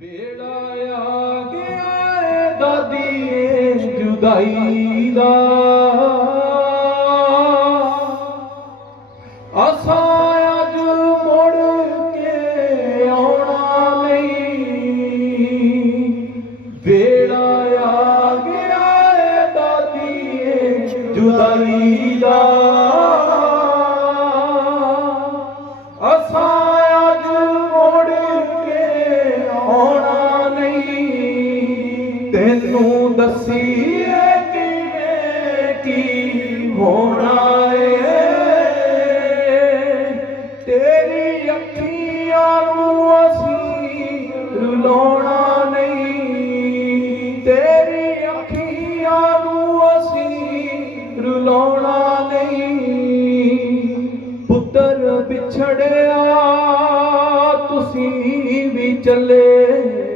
ਵੇਲਾ ਆ ਗਿਆ ਏ ਦਾਦੀ ਏ ਜੁਦਾਈ ਦਾ। ਅਸਾਂ ਅੱਜ ਮੁੜ ਕੇ ਆਉਣਾ ਨਹੀਂ। ਵੇਲਾ ਆ ਗਿਆ ਏ ਦਾਦੀ ਏ ਜੁਦਾਈ ਦਾ। ਤੈਨੂੰ ਦੱਸੀਏ ਕਿਵੇਂ ਕੀ ਹੋਣਾ ਏ ਤੇਰੀ ਅੱਖੀਆਂ ਨੂੰ ਅਸੀਂ ਰੁਲਾਉਣਾ ਨਹੀਂ। ਤੇਰੀ ਅੱਖੀਆਂ ਨੂੰ ਅਸੀਂ ਰੁਲਾਉਣਾ ਨਹੀਂ। ਪੁੱਤਰ ਵਿਛੜਿਆ, ਤੁਸੀਂ ਵੀ ਚੱਲੇ।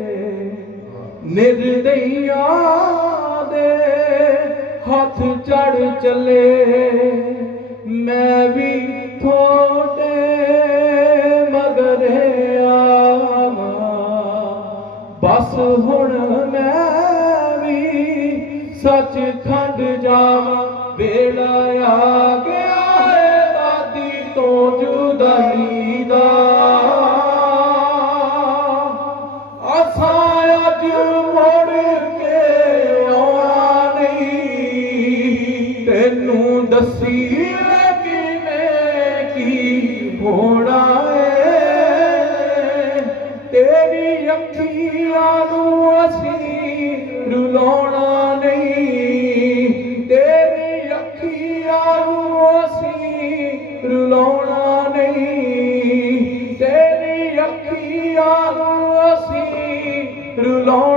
ਨਿਰਦਈਆਂ ਦੇ ਹੱਥ ਚੜ ਚੱਲੇ। ਮੈਂ ਵੀ ਥੋੜੇ ਮਗਰ ਆਵਾਂ। ਬਸ ਹੁਣ ਮੈਂ ਵੀ ਸੱਚ ਖੰਡ ਜਾਵਾਂ। ਵੇਲਾ ਆ ਗਿਆ ਏ ਦਾਦੀ ਤੋਂ ਜੁਦਾਈ। ਨਹੀਂ ਤੈਨੂੰ ਦੱਸੀਏ ਕਿਵੇਂ ਕੀ ਹੋਣਾ ਏ। ਤੇਰੀ ਅੱਖੀਆਂ ਨੂੰ ਅਸੀਂ ਰੁਲਾਉਣਾ ਨਹੀਂ। ਤੇਰੀ ਅੱਖੀਆਂ ਨੂੰ ਅਸੀਂ ਰੁਲਾਉਣਾ ਨਹੀਂ। ਤੇਰੀ ਅੱਖੀਆਂ ਨੂੰ ਅਸੀਂ ਰੁਲਾਉਣਾ